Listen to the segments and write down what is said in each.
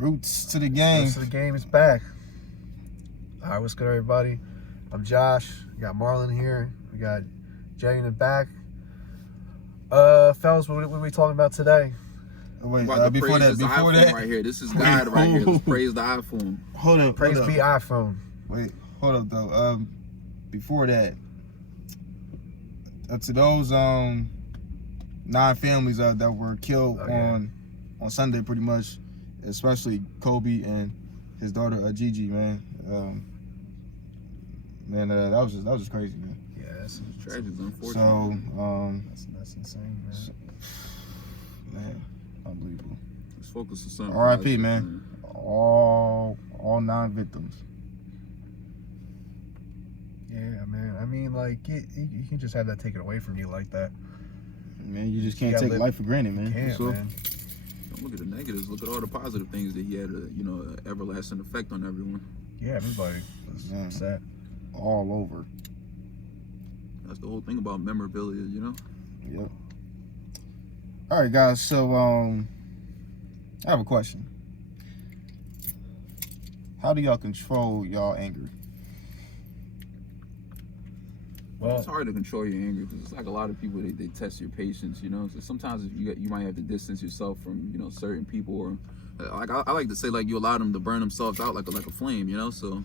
Roots to the game. Roots to the game is back. All right, what's good, everybody? I'm Josh. We got Marlon here. We got Jay in the back. Fellas, what are we talking about today? Wait, before that, right here. This is God right here. Let's praise the iPhone. Hold up. Praise be iPhone. Wait, hold up though. Before that, to those 9 families that were killed on Sunday, pretty much, especially Kobe and his daughter Gigi, man. That was just crazy, man. Yeah, that's tragic, unfortunate. So, that's insane, man, unbelievable. Let's focus on something. R.I.P., man. All 9 victims. Yeah, man. I mean, like, you can just have that taken away from you like that. Man, you just can't take life for granted, man. Man. Don't look at the negatives. Look at all the positive things that he had, an everlasting effect on everyone. Yeah, everybody was upset. All over. That's the whole thing about memorabilia, Yep. All right, guys. So, I have a question. How do y'all control y'all anger? Well, it's hard to control your anger because it's like a lot of people, they test your patience, So sometimes if you might have to distance yourself from, certain people, or like I like to say, like, you allow them to burn themselves out like a flame, So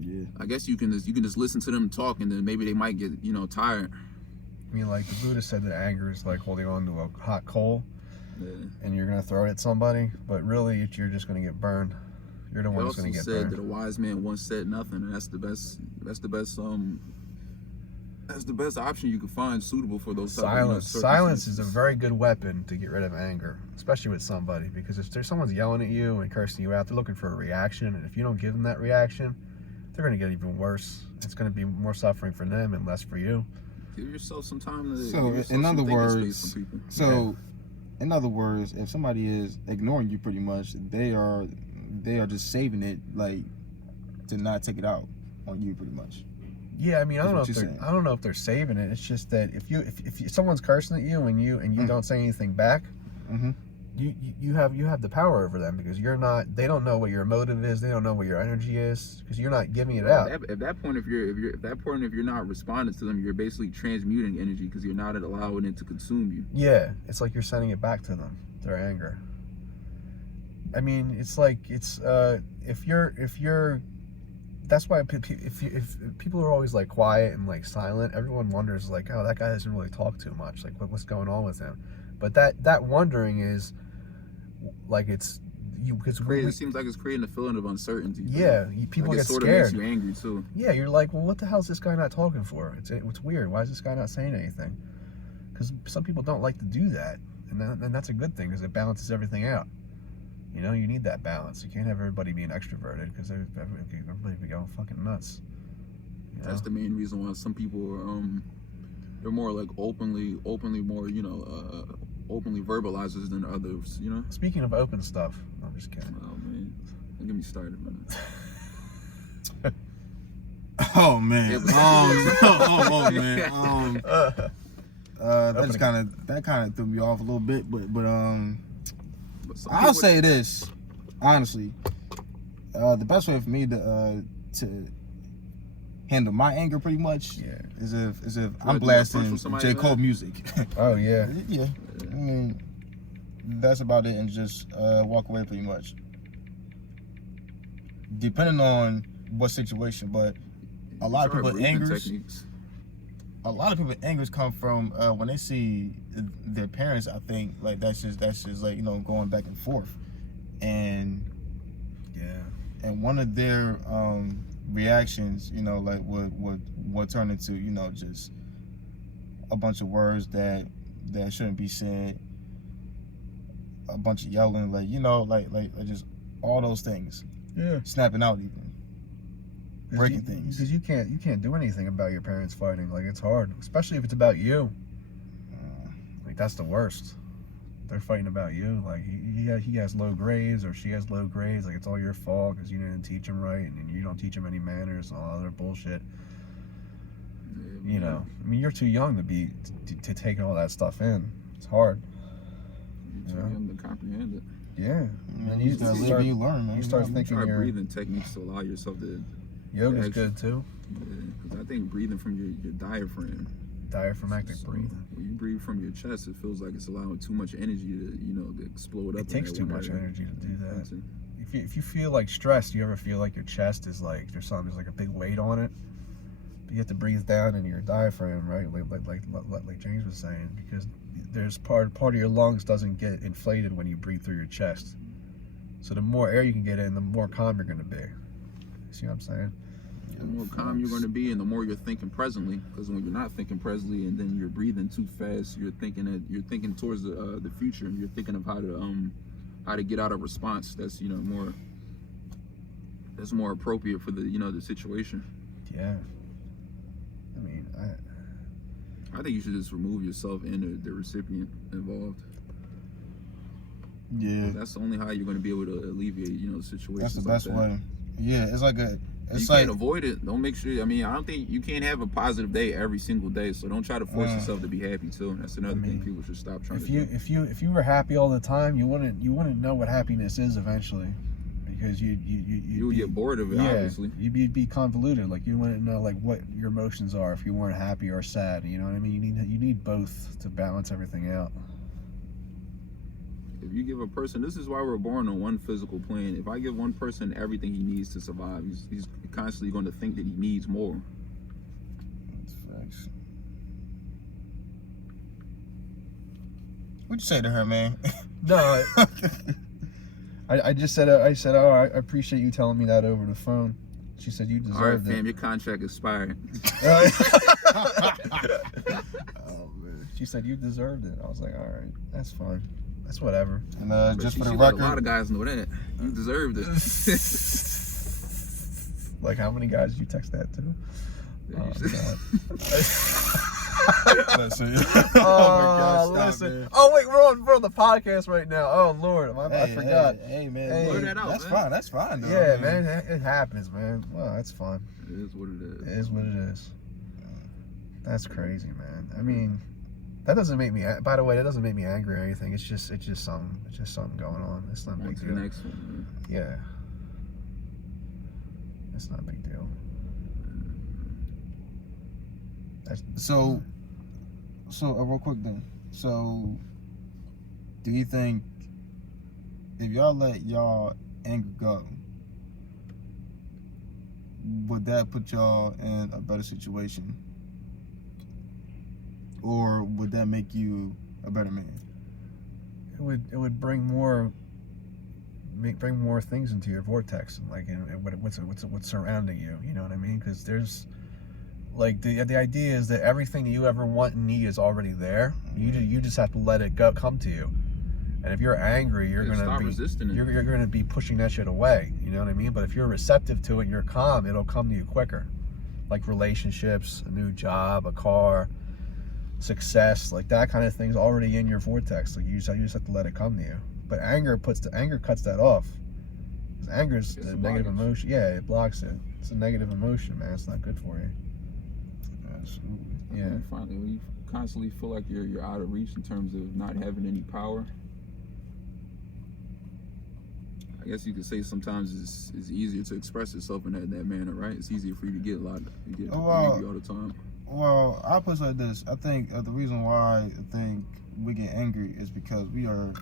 yeah, I guess you can just listen to them talk, and then maybe they might get tired. I mean, like the Buddha said that anger is like holding on to a hot coal, and you're gonna throw it at somebody, but really you're just gonna get burned. You're the one that's gonna get burned. He also said that a wise man once said nothing, and that's the best option you can find suitable for those silence. Silence is a very good weapon to get rid of anger, especially with somebody, because if there's someone's yelling at you and cursing you out, they're looking for a reaction, and if you don't give them that reaction, they're going to get even worse. It's going to be more suffering for them and less for you. Give yourself some time to. So in other words, if somebody is ignoring you, pretty much, they are just saving it, like, to not take it out on you, pretty much. Yeah, I mean, I don't know if they're saving it. It's just that if someone's cursing at you and you don't say anything back, you have the power over them, because they don't know what your motive is, they don't know what your energy is, because you're not giving it out. At that point, if you're not responding to them, you're basically transmuting energy, because you're not allowing it to consume you. Yeah, it's like you're sending it back to them, their anger. I mean, it's like if you're that's why if people are always like quiet and like silent, everyone wonders like, oh, that guy doesn't really talk too much. Like, what's going on with him? But that wondering is like it's you, because it seems like it's creating a feeling of uncertainty. Yeah, people get scared. It sort of makes you angry too. Yeah, you're like, well, what the hell is this guy not talking for? It's weird. Why is this guy not saying anything? Because some people don't like to do that, and that's a good thing, because it balances everything out. You need that balance. You can't have everybody being extroverted, because everybody be going fucking nuts. That's the main reason why some people are they're more like openly more openly verbalizers than others. Speaking of open stuff, no, I'm just kidding. Oh man, don't get me started, man. Oh man. Oh man. That kind of threw me off a little bit, but I'll say this honestly. The best way for me to handle my anger, pretty much, is if I'm blasting J. Cole music. Oh yeah. Yeah. I mean, that's about it, and just walk away, pretty much. Depending on what situation, but a lot of people's angers come from when they see their parents. I think like that's just like going back and forth, and one of their reactions, like would turn into just a bunch of words that shouldn't be said, a bunch of yelling, like just all those things. Yeah, snapping out, even breaking things, because you can't do anything about your parents fighting. Like, it's hard, especially if it's about you. Like, that's the worst. They're fighting about you. Like, he has low grades, or she has low grades. Like, it's all your fault because you didn't teach him right, and you don't teach him any manners and all other bullshit. I mean, you're too young to take all that stuff in. It's hard. You know? To comprehend it. Yeah. And you gotta live and you learn, man. You start thinking try your breathing techniques to allow yourself to. Yoga's good too. Because I think breathing from your diaphragm. Diaphragmatic breathing. When you breathe from your chest, it feels like it's allowing too much energy to, to explode up. It takes too much energy to do that. If you feel like stressed, you ever feel like your chest is like there's like a big weight on it? You have to breathe down into your diaphragm, right? Like James was saying, because there's part of your lungs doesn't get inflated when you breathe through your chest. So the more air you can get in, the more calm you're gonna be. See what I'm saying? The more calm you're going to be, and the more you're thinking presently. Because when you're not thinking presently, and then you're breathing too fast, you're thinking towards the future, and you're thinking of how to get out a response that's more appropriate for the the situation. Yeah. I mean, I think you should just remove yourself and the recipient involved. Yeah. That's the only how you're going to be able to alleviate situations. That's the best way. Yeah, it's like a. You can't avoid it. Don't make sure. I mean, I don't think you can't have a positive day every single day. So don't try to force yourself to be happy too. That's another thing people should stop trying to do. If you were happy all the time, you wouldn't know what happiness is eventually, because you would get bored of it. Obviously, you'd be convoluted. Like you wouldn't know like what your emotions are if you weren't happy or sad. You know what I mean? You need both to balance everything out. If you give a person, this is why we're born on one physical plane. If I give one person everything he needs to survive, he's constantly going to think that he needs more. That's facts. What'd you say to her, man? No, I just said, oh, I appreciate you telling me that over the phone. She said you deserved it. All right, fam, it. your contract expired. Oh, man. She said you deserved it. I was like, all right, that's fine. That's whatever. And just for the record, a lot of guys know that. You deserved it. Like, how many guys did you text that to? Oh, God. Listen. Oh, my gosh, listen. Man. Oh, wait, we're on the podcast right now. Oh, Lord. I forgot. Hey, man. Hey, blur that out, that's man. fine. That's fine, though. Yeah, man. It happens, man. Well, that's fine. It is what it is. It is what it is. That's crazy, man. I mean, that doesn't make me. By the way, that doesn't make me angry or anything. It's just something going on. It's not a big deal. The next one, man. Yeah. It's not a big deal. So real quick then. So, do you think if y'all let y'all anger go, would that put y'all in a better situation? Or would that make you a better man? It would bring more things into your vortex, and like what's surrounding you. You know what I mean? Because there's like the idea is that everything you ever want and need is already there. You just have to let it come to you. And if you're angry, you're gonna be pushing that shit away. You know what I mean? But if you're receptive to it and you're calm, it'll come to you quicker. Like relationships, a new job, a car, success, like that kind of thing's already in your vortex. Like you just have to let it come to you. But anger cuts that off. Because anger's a negative emotion. Yeah, it blocks it. It's a negative emotion, man. It's not good for you. Absolutely. Yeah. When you constantly feel like you're out of reach in terms of not having any power, I guess you could say sometimes it's easier to express yourself in that manner, right? It's easier for you to get angry all the time. Well, I'll put it like this. I think the reason why I think we get angry is because we are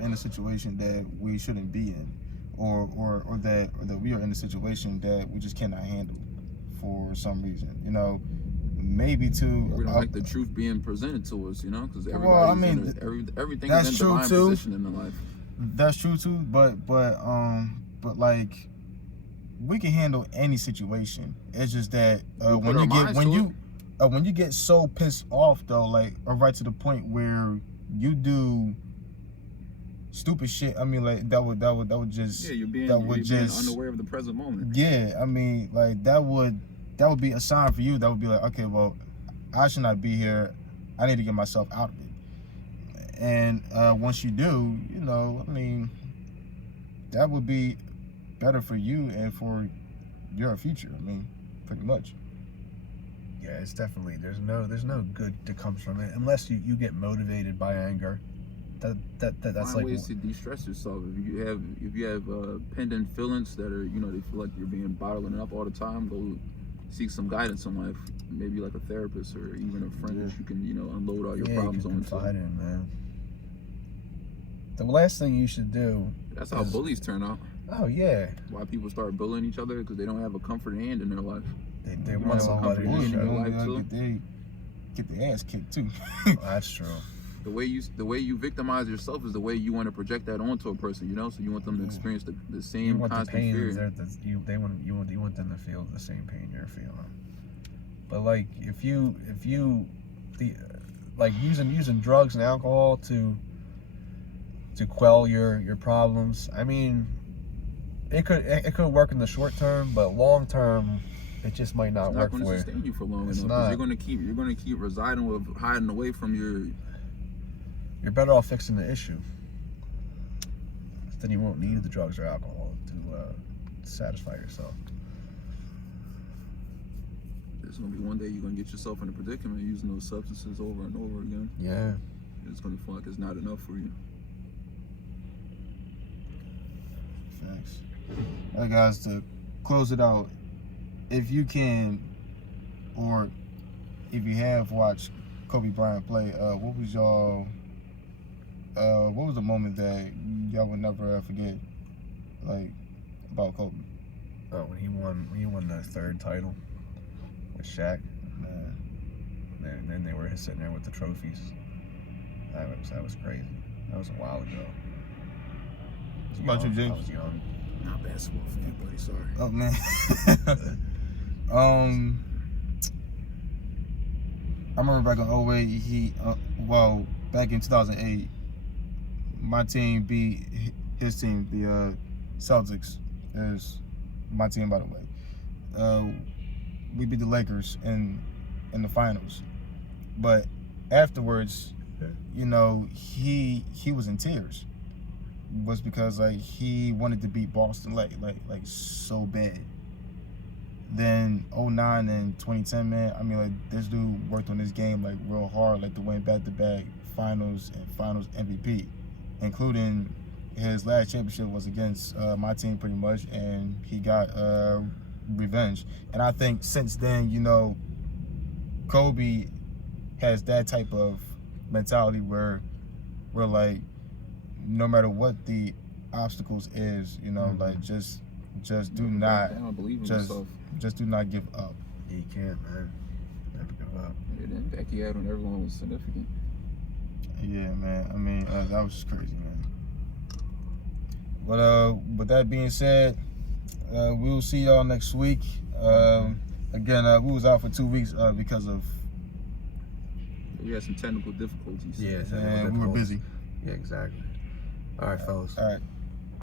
in a situation that we shouldn't be in, or that we are in a situation that we just cannot handle for some reason. You know, maybe we don't like the truth being presented to us. You know, because everything is in divine position in the life. That's true too, but like we can handle any situation. It's just that when you get so pissed off though, like right to the point where you do stupid shit. I mean, like that would just you're being unaware of the present moment. Yeah, I mean, like that would be a sign for you. That would be like, okay, well, I should not be here. I need to get myself out of it. And once you do, you know, I mean, that would be better for you and for your future. I mean, pretty much. Yeah, it's definitely there's no good that comes from it unless you get motivated by anger. that's Find like ways to de-stress yourself. If you have pending feelings that are, you know, they feel like you're being bottling up all the time, go seek some guidance in life. Maybe like a therapist or even a friend that you can, you know, unload all your problems you can onto. confide in, man. The last thing you should do. That's how bullies turn out. Oh yeah. Why people start bullying each other because they don't have a comforting hand in their life. They want somebody to bully show. you. Life too. They get their ass kicked too. That's true. The way you victimize yourself is the way you want to project that onto a person, you know. So you want them to experience the You same want the constant pain. fear. You want them to feel the same pain you're feeling. But like if you like using drugs and alcohol to quell your problems, I mean, it could work in the short term, but long term, it just might not work It's not going for to you. sustain you for long It's enough. not. 'Cause you're going to keep residing with hiding away from your. You're better off fixing the issue. Then you won't need the drugs or alcohol to satisfy yourself. There's going to be one day you're going to get yourself in a predicament using those substances over and over again. Yeah. It's going to feel like it's not enough for you. Thanks. All right, guys, to close it out, if you can, or if you have watched Kobe Bryant play, what was the moment that y'all would never forget, like, about Kobe? Oh, when he won the third title with Shaq, Man, and then they were sitting there with the trophies. That was crazy. That was a while ago. What about you, James? I was young. Not basketball fan, buddy. Sorry. Oh man. I remember back in 08, back in 2008, my team beat his team, the Celtics. Is my team, by the way. We beat the Lakers in the finals, but afterwards, you know, he was in tears. Was because like he wanted to beat Boston like so bad. Then 09 and 2010, man, I mean, like, this dude worked on this game like real hard, like to win back-to-back finals and finals MVP, including his last championship was against my team pretty much, and he got revenge. And I think since then, you know, Kobe has that type of mentality where we're like, no matter what the obstacles is, you know, like just do not just do not give up. Yeah, you can't, man. Never give up. Yeah, the impact he had on everyone was significant. Yeah, man. I mean, that was just crazy, man. But with that being said, we'll see y'all next week. Again, we was out for 2 weeks because of We had some technical difficulties. Yeah, we were busy. Yeah, exactly. All right, fellas. All right.